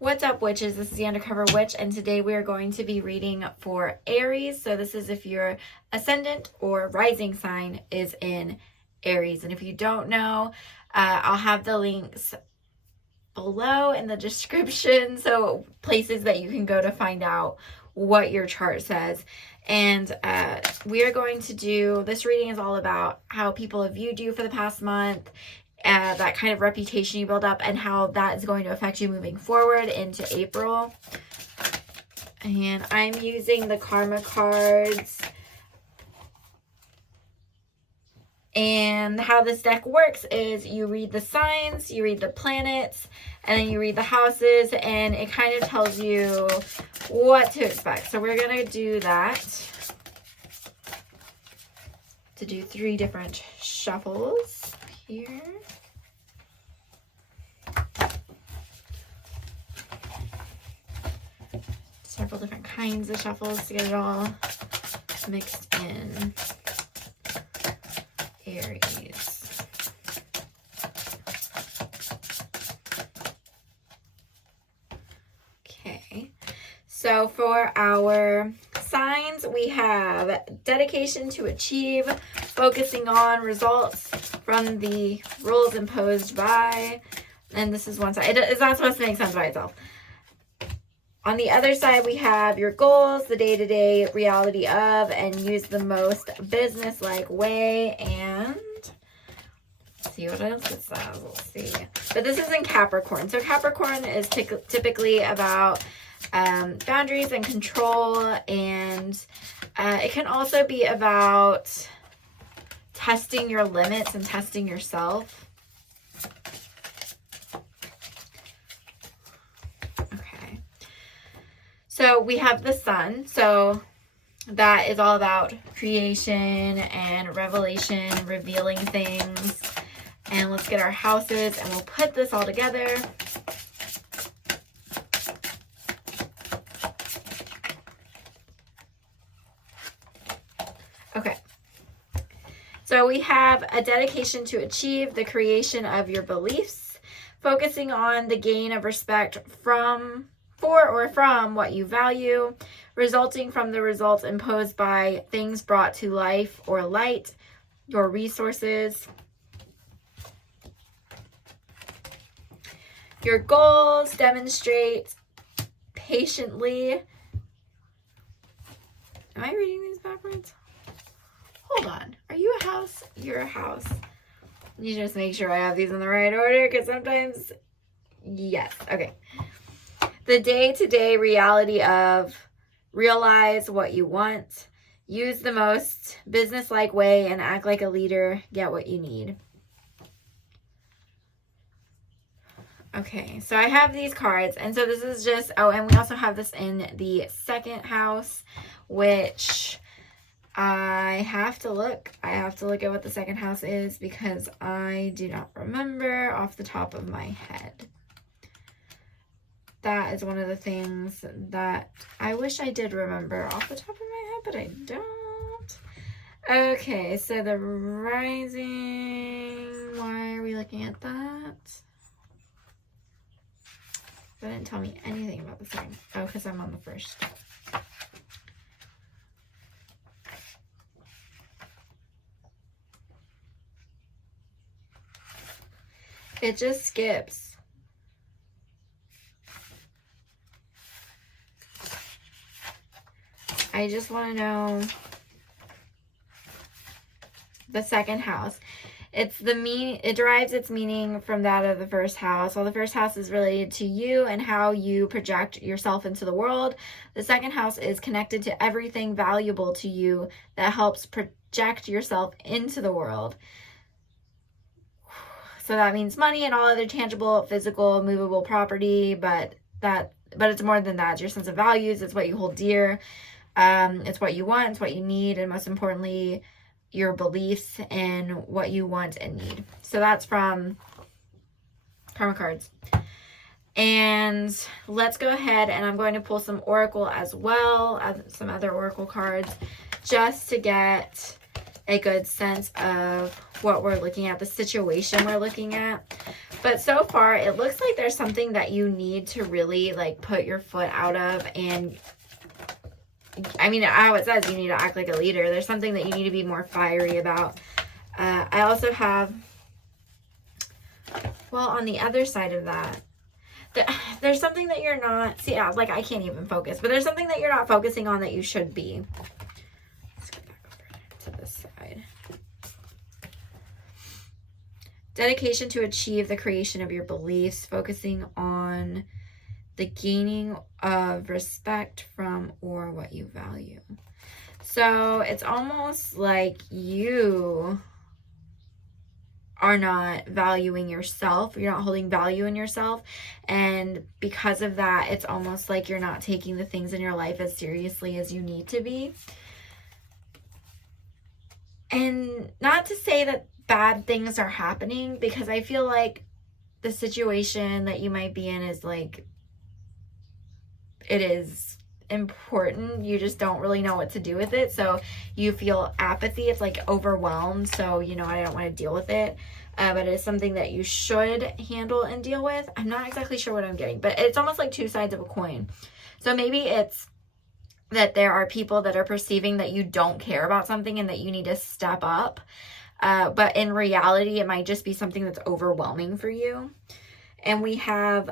What's up, witches? This is the Undercover Witch, and today we are going to be reading for Aries. So this is if your ascendant or rising sign is in Aries. And if you don't know, I'll have the links below in the description, so places that you can go to find out what your chart says. And we are going to do, this reading is all about how people have viewed you for the past month, that kind of reputation you build up, and how that is going to affect you moving forward into April. And I'm using the Karma cards. And how this deck works is you read the signs, you read the planets, and then you read the houses, and it kind of tells you what to expect. So we're going to do that, to do 3 different shuffles here. Several different kinds of shuffles to get it all mixed in. Aries. Okay, so for our signs, we have dedication to achieve, focusing on results from the rules imposed by, and this is one side. It's not supposed to make sense by itself. On the other side, we have your goals, the day-to-day reality of, and use the most business-like way. And let's see what else it says. Let's see. But this is in Capricorn. So Capricorn is typically about boundaries and control. And it can also be about testing your limits and testing yourself. So we have the sun, so that is all about creation and revelation, revealing things. And let's get our houses, and we'll put this all together. Okay. So we have a dedication to achieve the creation of your beliefs, focusing on the gain of respect for or from what you value, resulting from the results imposed by things brought to life or light, your resources, your goals, demonstrate patiently. Am I reading these backwards? Hold on. Are you a house? You're a house. You just make sure I have these in the right order, because sometimes, yes. Okay. The day-to-day reality of realize what you want, use the most business-like way, and act like a leader, get what you need. Okay, so I have these cards, and so this is just, oh, and we also have this in the second house, which I have to look at what the second house is, because I do not remember off the top of my head. That is one of the things that I wish I did remember off the top of my head, but I don't. Okay, so the rising, why are we looking at that? That didn't tell me anything about the second. Oh, because I'm on the first. It just skips. I just want to know the second house. It derives its meaning from that of the first house. While the first house is related to you and how you project yourself into the world, the second house is connected to everything valuable to you that helps project yourself into the world. So that means money and all other tangible, physical, movable property, but it's more than that. It's your sense of values. It's what you hold dear. It's what you want, it's what you need, and most importantly, your beliefs and what you want and need. So that's from Karma cards. And let's go ahead, and I'm going to pull some Oracle as well, some other Oracle cards, just to get a good sense of what we're looking at, the situation we're looking at. But so far, it looks like there's something that you need to really like put your foot out of. And I mean, how it says you need to act like a leader. There's something that you need to be more fiery about. I also have, well, on the other side of that, there's something that you're not, see, like I can't even focus, but there's something that you're not focusing on that you should be. Let's go back over to this side. Dedication to achieve the creation of your beliefs, focusing on the gaining of respect from or what you value. So it's almost like you are not valuing yourself. You're not holding value in yourself. And because of that, it's almost like you're not taking the things in your life as seriously as you need to be. And not to say that bad things are happening, because I feel like the situation that you might be in is like, it is important. You just don't really know what to do with it. So you feel apathy. It's like overwhelmed. So, you know, I don't want to deal with it. But it's something that you should handle and deal with. I'm not exactly sure what I'm getting, but it's almost like two sides of a coin. So maybe it's that there are people that are perceiving that you don't care about something and that you need to step up. But in reality, it might just be something that's overwhelming for you. And we have,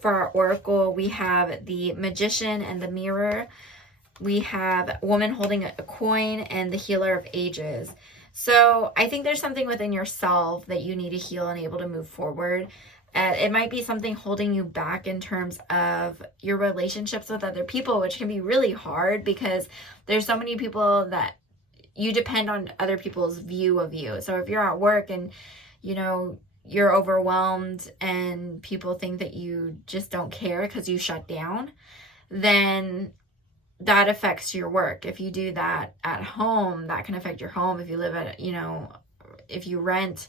for our oracle, we have the Magician and the Mirror. We have a woman holding a coin and the Healer of Ages. So I think there's something within yourself that you need to heal and able to move forward. It might be something holding you back in terms of your relationships with other people, which can be really hard because there's so many people that you depend on other people's view of you. So if you're at work and, you know, you're overwhelmed and people think that you just don't care because you shut down, then that affects your work. If you do that at home, that can affect your home. If you live at, you know, if you rent,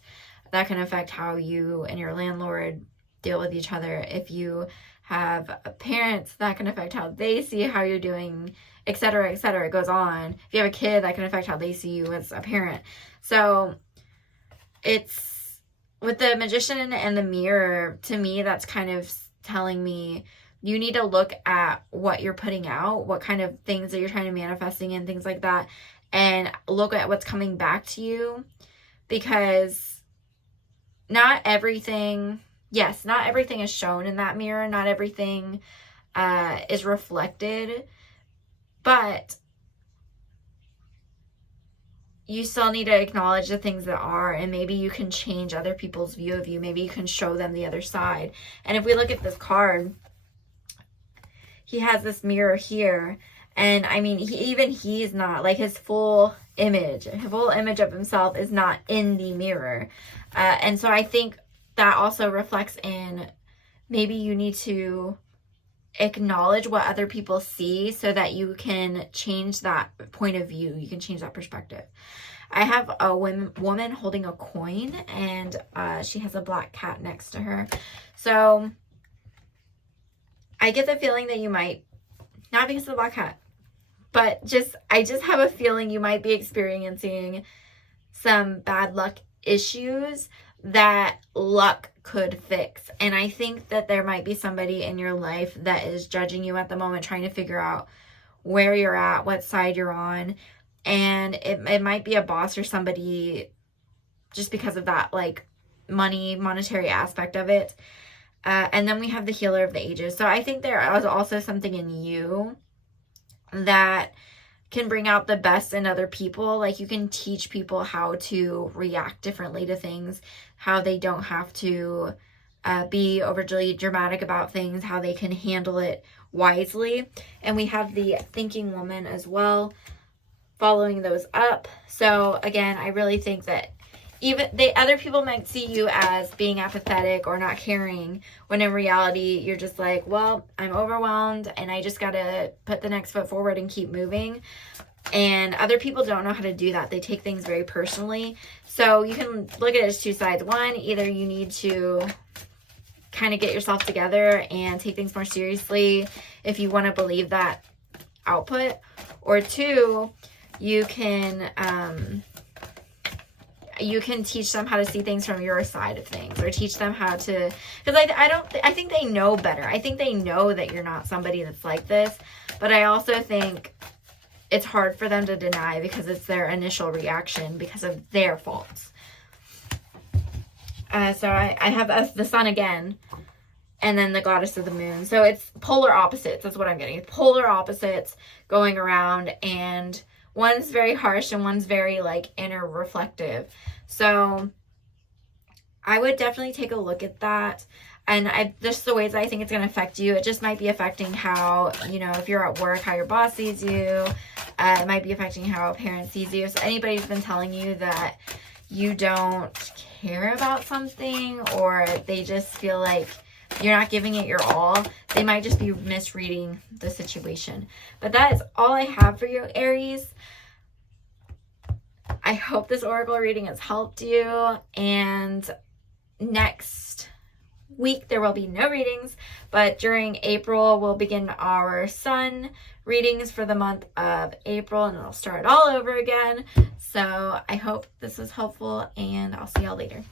that can affect how you and your landlord deal with each other. If you have parents, that can affect how they see how you're doing, etc., etc. It goes on. If you have a kid, that can affect how they see you as a parent. So it's, with the Magician and the Mirror, to me, that's kind of telling me you need to look at what you're putting out, what kind of things that you're trying to manifesting and things like that, and look at what's coming back to you. Because not everything, yes, not everything is shown in that mirror. Not everything is reflected. But you still need to acknowledge the things that are, and maybe you can change other people's view of you. Maybe you can show them the other side. And if we look at this card, he has this mirror here. And I mean, he's not, like, his full image of himself is not in the mirror. And so I think that also reflects in maybe you need to acknowledge what other people see so that you can change that point of view. You can change that perspective. I have a woman holding a coin, and she has a black cat next to her. So I get the feeling that you might, not because of the black cat, but I just have a feeling you might be experiencing some bad luck issues that luck could fix. And I think that there might be somebody in your life that is judging you at the moment, trying to figure out where you're at, what side you're on. And it might be a boss or somebody, just because of that, like, monetary aspect of it. And then we have the Healer of the Ages. So I think there is also something in you that can bring out the best in other people. Like, you can teach people how to react differently to things, how they don't have to be overly dramatic about things, how they can handle it wisely. And we have the Thinking Woman as well, following those up. So again, I really think that even other people might see you as being apathetic or not caring, when in reality you're just like, well, I'm overwhelmed and I just gotta put the next foot forward and keep moving. And other people don't know how to do that. They take things very personally. So you can look at it as two sides. One, either you need to kind of get yourself together and take things more seriously if you want to believe that output, or two, you can you can teach them how to see things from your side of things, or teach them how to, because I think they know better. I think they know that you're not somebody that's like this, but I also think it's hard for them to deny because it's their initial reaction because of their faults. So I have the sun again, and then the goddess of the moon. So it's polar opposites. That's what I'm getting. Polar opposites going around, and one's very harsh and one's very like inner reflective. So I would definitely take a look at that. And just the ways I think it's going to affect you, it just might be affecting how, you know, if you're at work, how your boss sees you. It might be affecting how a parent sees you. So anybody who's been telling you that you don't care about something, or they just feel like you're not giving it your all, they might just be misreading the situation. But that is all I have for you, Aries. I hope this oracle reading has helped you, and next week there will be no readings, but during April we'll begin our sun readings for the month of April, and it'll start all over again. So I hope this was helpful, and I'll see y'all later.